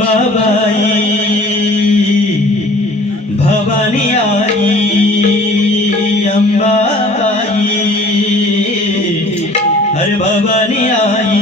अंबाबाई भवानी आई, अंबाबाई हर भवानी आई।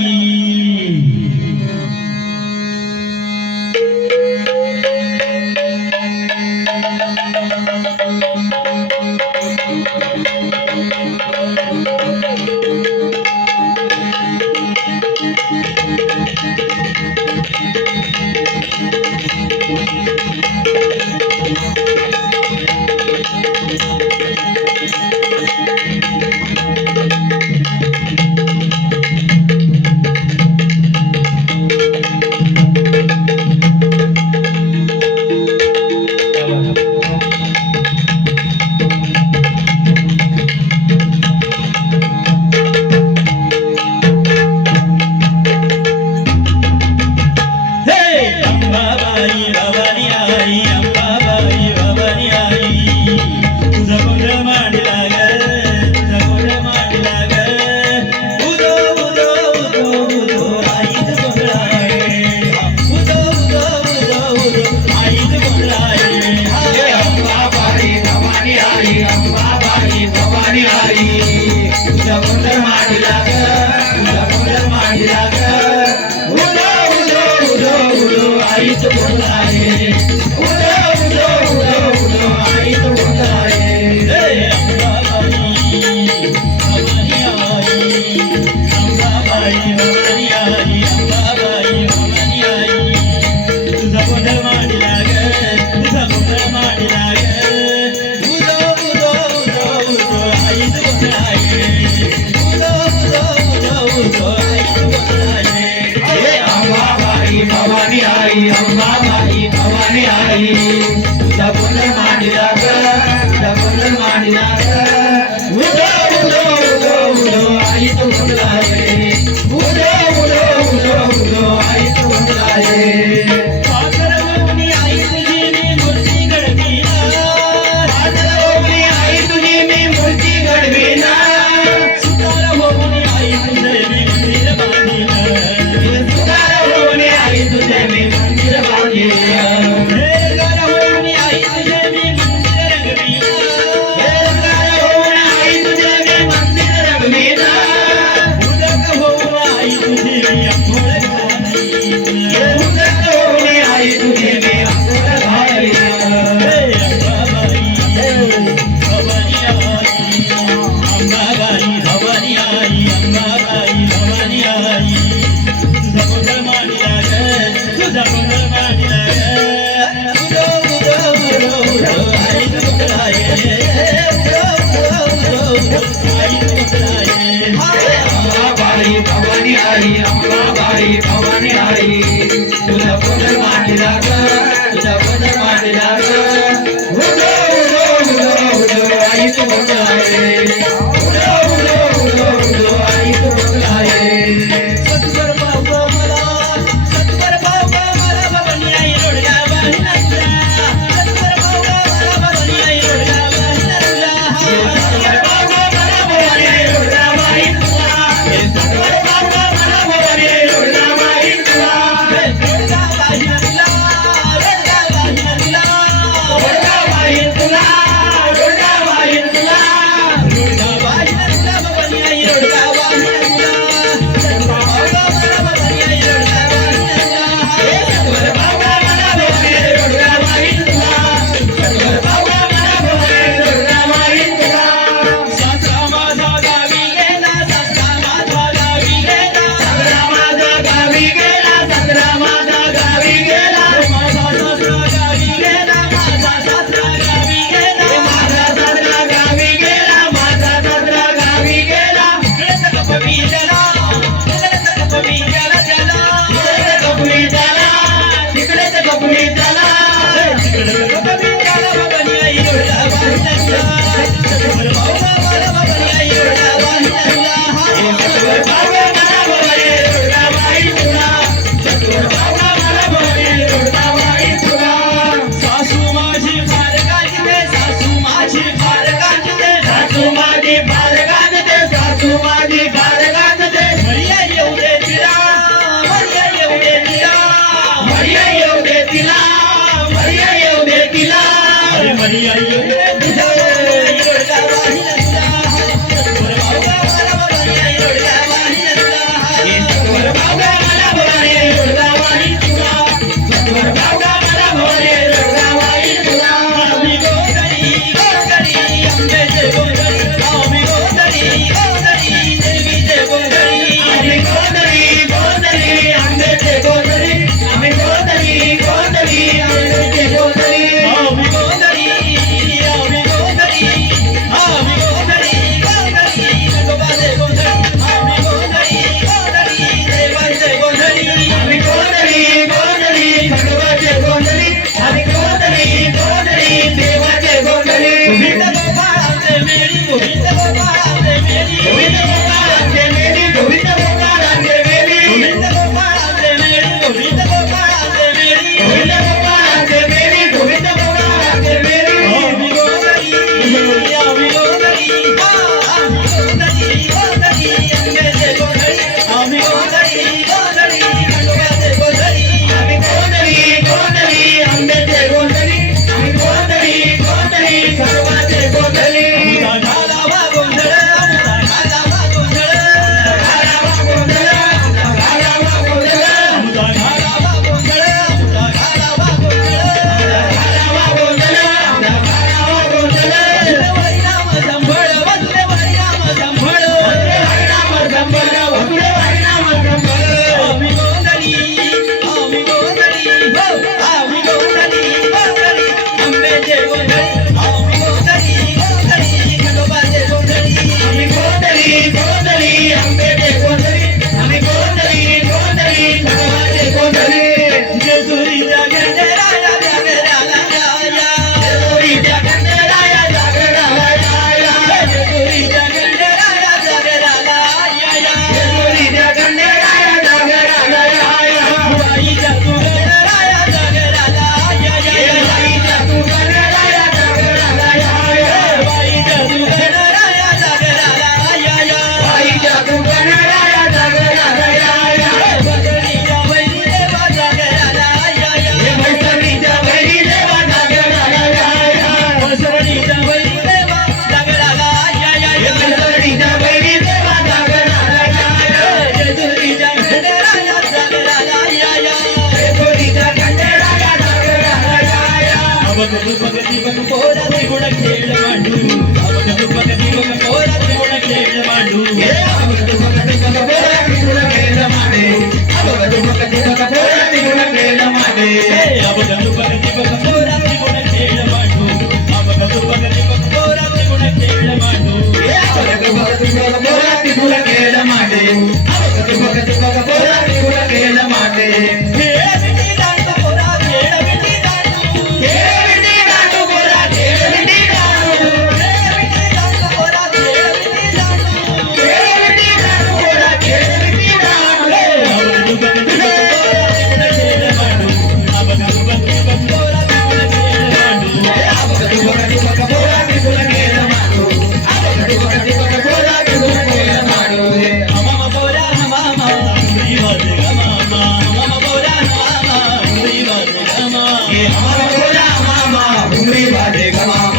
भवानी आई अंबाबाई भवानी आई तुझा गोंधळ मांडला ग तुझा गोंधळ मांडला ग उदो उदो उदो उदो आई तू बोलाये उदो उदो उदो उदो आई तू बोलाये पाखरवणी आई तुझी मी मूर्ती घडविना पाखरवणी आई तुझी मी मूर्ती घडविना सुतार होऊनी आई तुझे मी मंदिर बांधिना सुतार होऊनी आई तुझे मी मंदिर बांधिना हेरगार होऊनी आई तुझे मी मंदिर रंगविना हेरगार होऊनी आई तुझे मी मंदिर रंगविना उदक होऊन आई तुझी मी अंघोळ घालिना उदक होऊनी आई तुझे मी अंघोळ घालिना भवानी आई अंबाबाई भवानी आई अंबाबाई भवानी आई तुझा गोंधळ मांडला ग तुझा गोंधळ मांडला ग उदो उदो उदो उदो आई तू बोलाये उदो उदो उदो आई तू बोलाये अंबाबाई भवानी आई अंबाबाई भवानी आई तुझा गोंधळ मांडला ग तुझा गोंधळ मांडला ग उदो उदो उदो उदो आई तू बोलाये उदो उदो उदो उदो आई तू बोलाये सत्वर बाबा मला भवानी आई रोडगा बांधला सत्वर बाबा मला भवानी आई रोडगा बांधला सत्वर बाबा मला भवानी आई रोडगा बांधला सत्वर बाबा मला भवानी आई रोडगा बांधला रोडगा बांधला रोडगा बांधला तिला अरे मरी आई तुझ्या रोडगा वाहिला तुला सत्वर भाऊगा मला भवानी आई रोडगा वाहिला तुला सत्वर भाऊगा मला भवानी आई रोडगा वाहिला तुला सत्वर भाऊगा मला भवानी आई रोडगा वाहिला तुला आम्ही गोंधळी आंब्याचे गोंधळी आम्ही गोंधळी देवीचे गोंधळी आम्ही गोंधळी आंब्याचे गोंधळी आम्ही गोंधळी आंब्याचे गोंधळी आम्ही गोंधळी नटोबाचे गोंधळी आम्ही गोंधळी देवाचे गोंधळी आम्ही गोंधळी खंडोबाचे गोंधळी आम्ही गोंधळी देवाचे गोंधळी गोविंद गोपाळाचे मेळी गोविंद गोपाळाचे मेळी गोविंद गोपाळाचे मेली गोविंद गोपाळाचे मेली गोविंद गोपाळाचे मेळी गोविंद गोपाळाचे मेळी गोविंद गोपाळाचे मेली गोविंद गोपाळाचे मेली आम्ही गोंधळी आंब्याचे गोंधळी आम्ही गोंधळी खंडोबाचे गोंधळी आम्ही गोंधळी आंब्याचे गोंधळी आम्ही गोंधळी खंडोबाचे गोंधळी अमुता घालावा गोंधळ अमुता घालावा गोंधळ घालावा गोंधळ घालावा गोंधळ अमुता घालावा गोंधळ अमुता घालावा गोंधळ घालावा गोंधळ घालावा गोंधळ हरिनाम संभळ वसले हरिनाम संभळ हरिनाम संबळ वसुले हरिनाम संबळ आम्ही गोंधळी आंब्याचे गोंधळी आम्ही गोंधळी खंडोबाचे गोंधळी आम्ही गोंधळी आंब्याचे गोंधळी आम्ही गोंधळी खंडोबाचे गोंधळी जेजुरीच्या गंधराया जागराला या जेजुरीच्या गंधराया जागराला या जेजुरीच्या गंधराया जागराला या जेजुरीच्या गंधराया जागराला या बाईच्या तू गणराया जागराला या बाईच्या तू गणराया जागराला या बाईच्या तू गणराया जागराला या बाईच्या तू गणराया जागराला या बदलीच्या वैरी देवा जागराला या हे मैत्रिणीच्या बहिणी देवा जागराला या बसवणीच्या वैरी देवा जागराला या हे मैत्रिणीच्या बहिणी देवा जागराला या जेजुरीच्या गंधराया जागराला या जेजुरीच्या गंधराया जागराला या अवगतु भगती बघ पोरा त्रिगुण खेळ मांडू अवगतु भगती बघ पोरा त्रिगुण खेळ मांडू हे अवगत भगत बोला त्रिगुण खेळ मांडे अवगत भगत बोला त्रिगुण खेळ मांडे अवगतु भगती बघ पोरा त्रिगुण खेळ मांडू अवगतु भगती बघ पोरा त्रिगुण खेळ मांडू हे अवगत भगत बोला त्रिगुण खेळ मांडे अवगत भगत बोला त्रिगुण खेळ मांडे खेळ विटी दांडू पोरा खेळ विटी दांडू खेळ विटी दांडू बोला खेळ विटी दांडू खेळ विटी दांडू पोरा खेळ विटी दांडू खेळ विटी दांडू बोला खेळ विटी दांडू अवगतु भगती बघ पोरा त्रिगुण खेळ मांडू अवगतु भगती बघ पोरा त्रिगुण खेळ मांडू अवगत भगत बोला त्रिगुण खेळ मांडू अवगत भगत बोला त्रिगुण खेळ मांडू अमम पोरा मामा उरी वाजे मामा अमम पोरा मामा उरी वाजे मामा हे हमारा बोला मामा घुमरी बाजे गमा